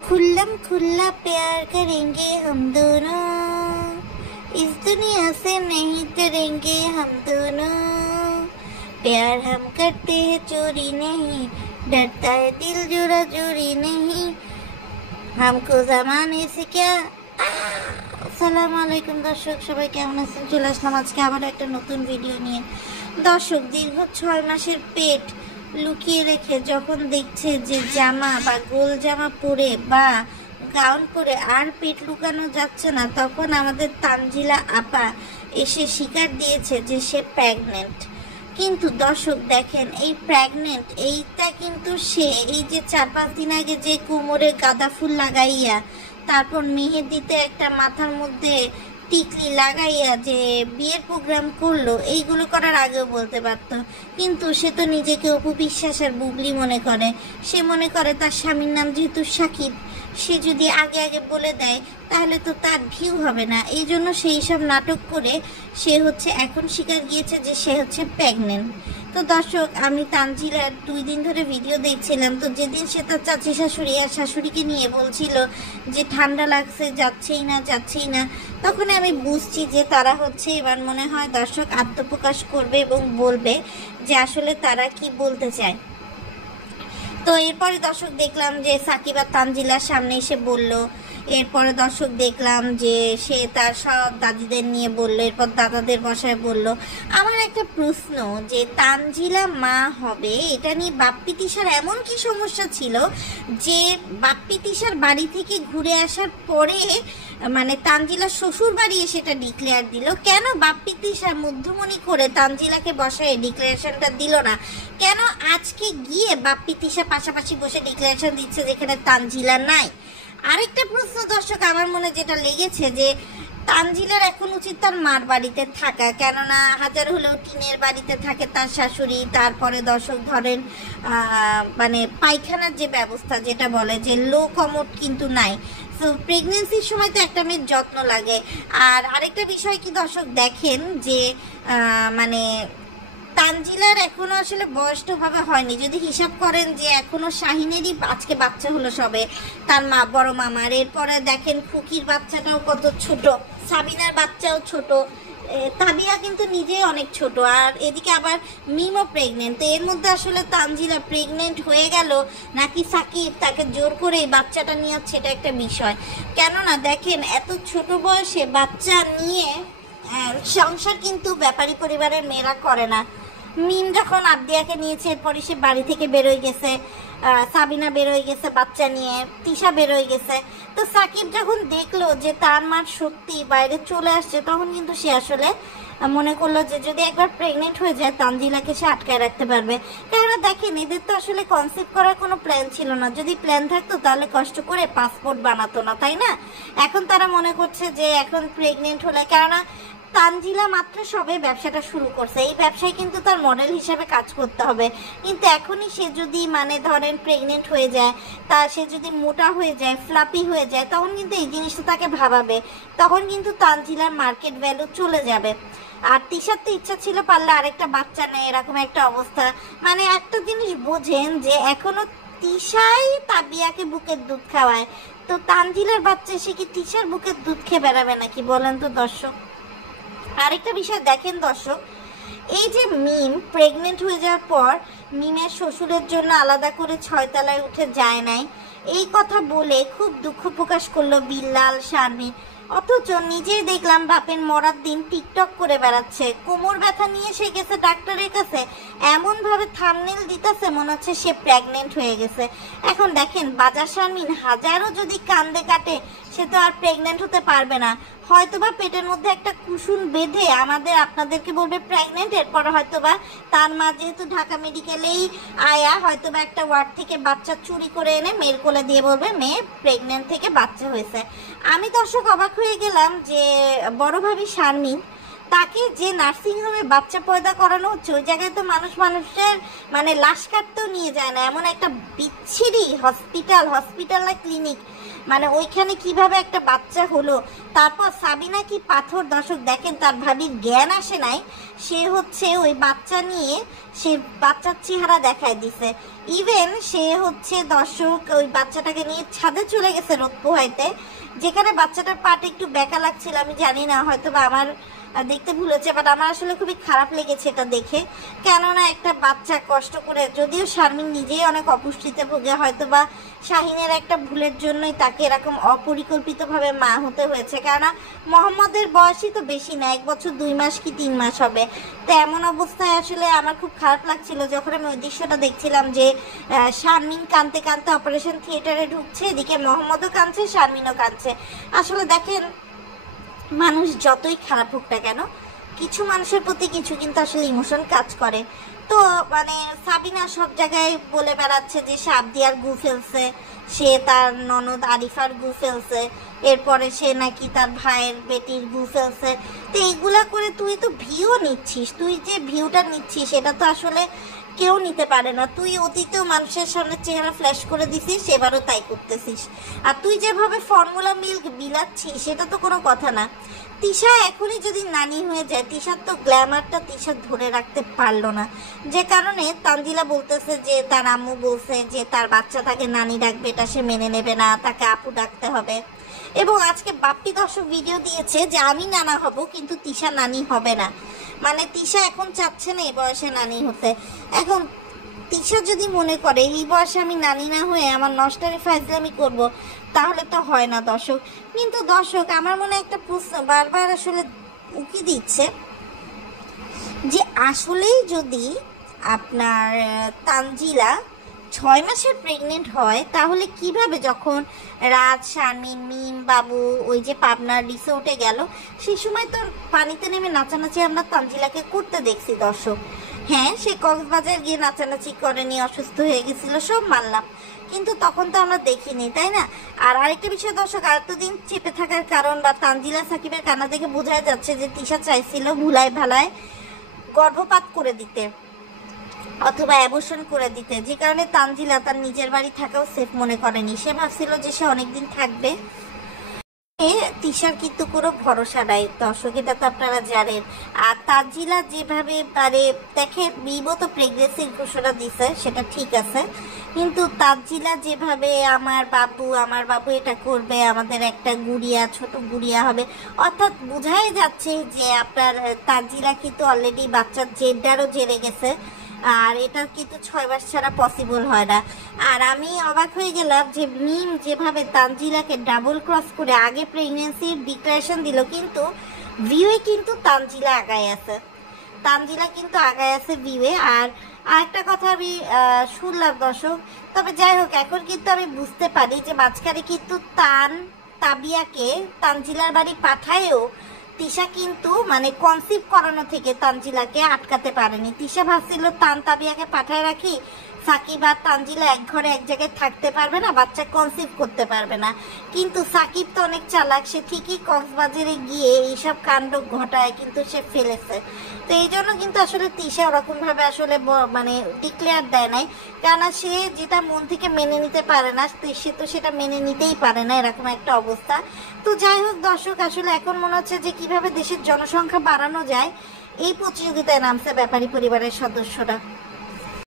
खुल्लम खुल्ला प्यार करेंगे हम दोनों, इस दुनिया से नहीं डरेंगे हम दोनों। प्यार हम करते हैं चोरी नहीं, डरता है दिल जोरा जोरी नहीं, हमको जमाने से क्या। আসসালামু আলাইকুম দর্শক, সবাই কেমন আছেন? চলে আসলাম আজকে আবার একটা নতুন ভিডিও নিয়ে। দর্শক, দীর্ঘ 6 মাসের পেট লুকিয়ে রেখে যখন দেখছে যে জামা বা গোল জামা পরে বা গাউন পরে আর পেট লুকানো যাচ্ছে না, তখন আমাদের তানজিলা আপা এসে স্বীকার দিয়েছে যে সে প্রেগনেন্ট। কিন্তু দর্শক দেখেন, এই প্রেগনেন্ট এইটা কিন্তু সে এই যে 4-5 দিন আগে যে কোমরে গাঁদা ফুল লাগাইয়া, তারপর মেহেদিতে একটা মাথার মধ্যে টিকলি লাগাইয়া যে বিয়ের প্রোগ্রাম করলো, এইগুলো করার আগেও বলতে পারতো। কিন্তু সে তো নিজেকে অপু বিশ্বাস আর বুবলি মনে করে। সে মনে করে তার স্বামীর নাম যেহেতু সাকিব, সে যদি আগে আগে বলে দেয় তাহলে তো তার ভিউ হবে না। এই জন্য সেই সব নাটক করে সে এখন স্বীকার গিয়েছে যে সে প্রেগনেন্ট। তো দর্শক, আমি তানজিলার 2 দিন ধরে ভিডিও দেখছিলাম। তো যেদিন সে তার চাচি শাশুড়ি আর শাশুড়িকে নিয়ে বলছিল যে ঠান্ডা লাগছে, যাচ্ছেই না, তখন আমি বুঝছি যে তারা এবার মনে হয় দর্শক আত্মপ্রকাশ করবে এবং বলবে যে আসলে তারা কি বলতে চায়। তো এরপরে দর্শক দেখলাম যে সাকিব আর তানজিলার সামনে এসে বলল। এরপরে দর্শক দেখলাম যে সে তার সব দাদিদের নিয়ে বলল, এরপর দাদাদের বসায় বলল। আমার একটা প্রশ্ন, যে তানজিলা মা হবে এটা নিয়ে বাপ্পি তিশার এমন কি সমস্যা ছিল যে বাপ্পি তিশার বাড়ি থেকে ঘুরে আসার পরে মানে তানজিলার শ্বশুর বাড়ি এসে এটা ডিক্লেয়ার দিল? কেন বাপ্পি তিশা মধ্যমণি করে তানজিলাকে বসায় ডিক্লারেশনটা দিল না? কেন আজকে গিয়ে বাপ্পি তিশা পাশাপাশি বসে ডিক্লারেশন দিচ্ছে যেখানে তানজিলা নাই? আরেকটা প্রশ্ন দর্শক আমার মনে যেটা লেগেছে, যে তানজিলার এখন উচিত তার মার বাড়িতে থাকা, কেননা হাজার হলেও টিনের বাড়িতে থাকে তার শাশুড়ি। তারপরে দর্শক ধরেন মানে পায়খানার যে ব্যবস্থা, যেটা বলে যে লো কমোড কিন্তু নাই। তো প্রেগনেন্সির সময় তো একটা মেয়ের যত্ন লাগে। আর আরেকটা বিষয় কি দর্শক দেখেন, যে মানে তানজিলার এখনো আসলে বয়সভাবে হয়নি। যদি হিসাব করেন যে এখনো শাহিনেরই আজকে বাচ্চা হলো সবে, তার মা বড় মামার। এরপরে দেখেন খুকির বাচ্চাটাও কত ছোট, সাবিনার বাচ্চাও ছোট, তাবিয়া কিন্তু নিজেই অনেক ছোট, আর এদিকে আবার মিমও প্রেগনেন্ট। তো এর মধ্যে আসলে তানজিলা প্রেগনেন্ট হয়ে গেল নাকি সাকিব তাকে জোর করে এই বাচ্চাটা নিয়ে যাচ্ছে, এটা একটা বিষয়। কেননা দেখেন এত ছোট বয়সে বাচ্চা নিয়ে সংসার কিন্তু ব্যাপারী পরিবারের মেয়েরা করে না। মিম যখন আবদিয়াকে নিয়েছে, এরপরে সে বাড়ি থেকে বেরোয় গেছে, সাবিনা বেরোয় গেছে বাচ্চা নিয়ে, তিশা বেরোয় গেছে। তো সাকিব যখন দেখলো যে তার মার শক্তি বাইরে চলে আসছে, তখন কিন্তু সে আসলে মনে করলো যে যদি একবার প্রেগনেন্ট হয়ে যায় তানজিলাকে সে আটকায় রাখতে পারবে। কেননা দেখেন এদের তো আসলে কনসেপ্ট করার কোনো প্ল্যান ছিল না। যদি প্ল্যান থাকতো তাহলে কষ্ট করে পাসপোর্ট বানাতো না, তাই না? এখন তারা মনে করছে যে এখন প্রেগনেন্ট হলে, কেননা তানজিলা মাত্র সবে ব্যবসাটা শুরু করছে, এই ব্যবসায় কিন্তু তার মডেল হিসেবে কাজ করতে হবে। কিন্তু এখনই সে যদি মানে ধরেন প্রেগনেন্ট হয়ে যায়, তা সে যদি মোটা হয়ে যায়, ফ্লাপি হয়ে যায়, তখন কিন্তু এই জিনিসটা তাকে ভাবাবে। তখন কিন্তু তানজিলার মার্কেট ভ্যালু চলে যাবে। আর তিশার তো ইচ্ছা ছিল পারলে আরেকটা বাচ্চা নেই, এরকম একটা অবস্থা। মানে একটা জিনিস বোঝেন যে এখনো তিশাই তাবিয়াকে বুকের দুধ খাওয়ায়, তো তানজিলার বাচ্চা সে কি তিশার বুকের দুধ খেয়ে বেড়াবে নাকি বলেন তো দর্শক? আরেকটা বিষয় দেখেন দর্শক, এই যে মিম প্রেগনেন্ট হয়ে যাওয়ার পর মিমের শ্বশুরের জন্য আলাদা করে 6 তলায় উঠে যায় নাই, এই কথা বলে খুব দুঃখ প্রকাশ করলো বিল্লাল শারমিন। অথচ নিজেই দেখলাম বাপের মরার দিন টিকটক করে বেড়াচ্ছে, কোমর ব্যথা নিয়ে সে গেছে ডাক্তারের কাছে, এমনভাবে থাম্বনেল দিতেছে মনে হচ্ছে সে প্রেগনেন্ট হয়ে গেছে। এখন দেখেন বাজার শারমিন হাজারও যদি কান্দে কাটে, সে তো আর প্রেগনেন্ট হতে পারবে না। হয়তোবা পেটের মধ্যে একটা কুসুম বেঁধে আপনাদেরকে বলবে প্রেগনেন্ট, এরপর হয়তোবা তার মা যেহেতু ঢাকা মেডিকেলেই আয়া, হয়তোবা একটা ওয়ার্ড থেকে বাচ্চা চুরি করে এনে মেয়ের কোলে দিয়ে বলবে মেয়ে প্রেগনেন্ট থেকে বাচ্চা হয়েছে। আমি দর্শক অবাক হয়ে গেলাম যে বড় ভাবি শারমিন তাকে যে নার্সিং হোমে বাচ্চা পয়দা করানো হচ্ছে ওই জায়গায় তো মানুষের মানে লাশ কাটতেও নিয়ে যায় না, এমন একটা বিচ্ছিরি হসপিটাল না ক্লিনিক, মানে ওইখানে কিভাবে একটা বাচ্চা হলো। তারপর সাবিনা কি পাথর, দর্শক দেখেন তার ভাবির জ্ঞান আসে নাই, সে হচ্ছে ওই বাচ্চা নিয়ে সে বাচ্চার চেহারা দেখায় দিছে। ইভেন সে হচ্ছে দর্শক ওই বাচ্চাটাকে নিয়ে ছাদে চলে গেছে রোদ পোহাইতে, যেখানে বাচ্চাটার পাটা একটু বেঁকা লাগছিল, আমি জানি না হয়তো বা আমার দেখতে ভুল হচ্ছে, বাট আমার আসলে খুবই খারাপ লেগেছে এটা দেখে। কেননা একটা বাচ্চা কষ্ট করে, যদিও শারমিন নিজেই অনেক অপুষ্টিতে ভোগে, হয়তো বা শাহিনের একটা ভুলের জন্যই তাকে এরকম অপরিকল্পিতভাবে মা হতে হয়েছে, কেননা মোহাম্মদের বয়সই তো বেশি না, 1 বছর 2 মাস কি 3 মাস হবে। তো এমন অবস্থায় আসলে আমার খুব খারাপ লাগছিল যখন আমি ওই দৃশ্যটা দেখছিলাম, যে শারমিন কাঁদতে কাঁদতে অপারেশন থিয়েটারে ঢুকছে, এদিকে মোহাম্মদও কাঁদছে, শারমিনও কাঁদছে। আসলে দেখেন, মানুষ যতই খারাপ হোক না কেন, কিছু মানুষের প্রতি কিছু কিন্তু আসলে ইমোশন কাজ করে। তো মানে সাবিনা সব জায়গায় বলে বেড়াচ্ছে যে সে আবদিয়ার গু ফেলছে, সে তার ননদ আরিফার গু ফেলছে, এরপরে সে নাকি তার ভাইয়ের বেটির গু ফেলছে। তো এইগুলা করে তুই তো ভিউ নিচ্ছিস, তুই যে ভিউটা নিচ্ছিস এটা তো আসলে কেউ নিতে পারে না। তুই অতীতেও মানুষের সামনে চেহারা ফ্ল্যাশ করে দিছিস, এবারও তাই করতেছিস। আর তুই যেভাবে ফর্মুলা মিল্ক বিলাচ্ছিস সেটা তো কোনো কথা না। তিশা এখনই যদি নানি হয়ে যায়, তিশার তো গ্ল্যামারটা তিশা ধরে রাখতে পারলো না, যে কারণে তানজিলা বলতেছে যে তার আম্মু বলছে যে তার বাচ্চা তাকে নানি ডাকবে, এটা সে মেনে নেবে না, তাকে আপু ডাকতে হবে। এবং আজকে বাপ্পি দর্শক ভিডিও দিয়েছে যে আমি নানা হব কিন্তু তিশা নানি হবে না, মানে তিশা এখন চাচ্ছে না এই বয়সে নানি হতে। এখন তিশা যদি মনে করে এই বয়সে আমি নানি না হয়ে আমার নষ্টারি ফাইজলামি করব, তাহলে তো হয় না দর্শক। কিন্তু দর্শক আমার মনে একটা প্রশ্ন বারবার আসলে উকি দিচ্ছে, যে আসলেই যদি আপনার তানজিলা 6 মাসের প্রেগনেন্ট হয়, তাহলে কিভাবে যখন রাজ, শারমিন, মিম, বাবু ওই যে পাবনার রিসোর্টে গেল, সেই সময় তো পানিতে নেমে নাচানাচি আমরা তানজিলাকে করতে দেখছি দর্শক। হ্যাঁ, সে কক্সবাজার গিয়ে নাচানাচি করেনি, অসুস্থ হয়ে গেছিল, সব মানলাম, কিন্তু তখন তো আমরা দেখিনি, তাই না? আর আরেকটা বিষয় দর্শক, এতদিন চেপে থাকার কারণ বা তানজিলা সাকিবের কান্না থেকে বোঝা যাচ্ছে যে তিশা চাইছিল ভুলায় ভালায় গর্ভপাত করে দিতে অথবা অ্যাবর্শন করে দিতে, যে কারণে তানজিলা তার নিজের বাড়ি থাকাও সেফ মনে করেনি। সে ভাবছিল যে সে অনেকদিন থাকবে। তিশার কিন্তু কোনো ভরসা নাই দর্শক, এটা তো আপনারা জানেন। আর তানজিলা যেভাবে পারে দেখে, বিবো তো প্রেগনেন্সির ঘোষণা দিছে, সেটা ঠিক আছে, কিন্তু তানজিলা যেভাবে আমার বাবু এটা করবে, আমাদের একটা গুড়িয়া, ছোট গুড়িয়া হবে, অর্থাৎ বোঝাই যাচ্ছে যে আপনার তানজিলা কিন্তু অলরেডি বাচ্চার জেন্ডারও জেনে গেছে, আর এটা কিন্তু 6 মাস ছাড়া পসিবল হয় না। আর আমি অবাক হয়ে গেলাম যে মিম যেভাবে তানজিলাকে ডাবল ক্রস করে আগে প্রেগনেন্সির ডিক্লারেশন দিল, কিন্তু ভিউয়ে কিন্তু তানজিলা আগায় আছে, ভিউয়ে। আর আরেকটা কথা আমি শুনলাম দর্শক, তবে যাই হোক, এখন কিন্তু আমি বুঝতে পারি যে মাঝখানে কিন্তু তাবিয়াকে তানজিলার বাড়ি পাঠায়ও তিশা কিন্তু মানে কনসিভ করানো থেকে তানজিলাকে আটকাতে পারেনি। তিশা ভাবছিল তাবিয়াকে পাঠায় রাখি, সাকিব আর তানজিলা এক ঘরে এক জায়গায় থাকতে পারবে না, বাচ্চা কনসিভ করতে পারবে না। কিন্তু সাকিব তো অনেক চালাক, সে ঠিকই কক্সবাজারে গিয়ে এইসব কাণ্ড ঘটায় কিন্তু সে ফেলেছে। তো এই জন্য কিন্তু আসলে তিশা ওরকমভাবে আসলে মানে ডিক্লেয়ার দেয় নাই, কেননা সে যেটা মন থেকে মেনে নিতে পারে না, সে তো সেটা মেনে নিতেই পারে না, এরকম একটা অবস্থা। তো যাই হোক দর্শক, আসলে এখন মনে হচ্ছে যে কিভাবে দেশের জনসংখ্যা বাড়ানো যায় এই প্রতিযোগিতায় নামছে ব্যাপারী পরিবারের সদস্যরা।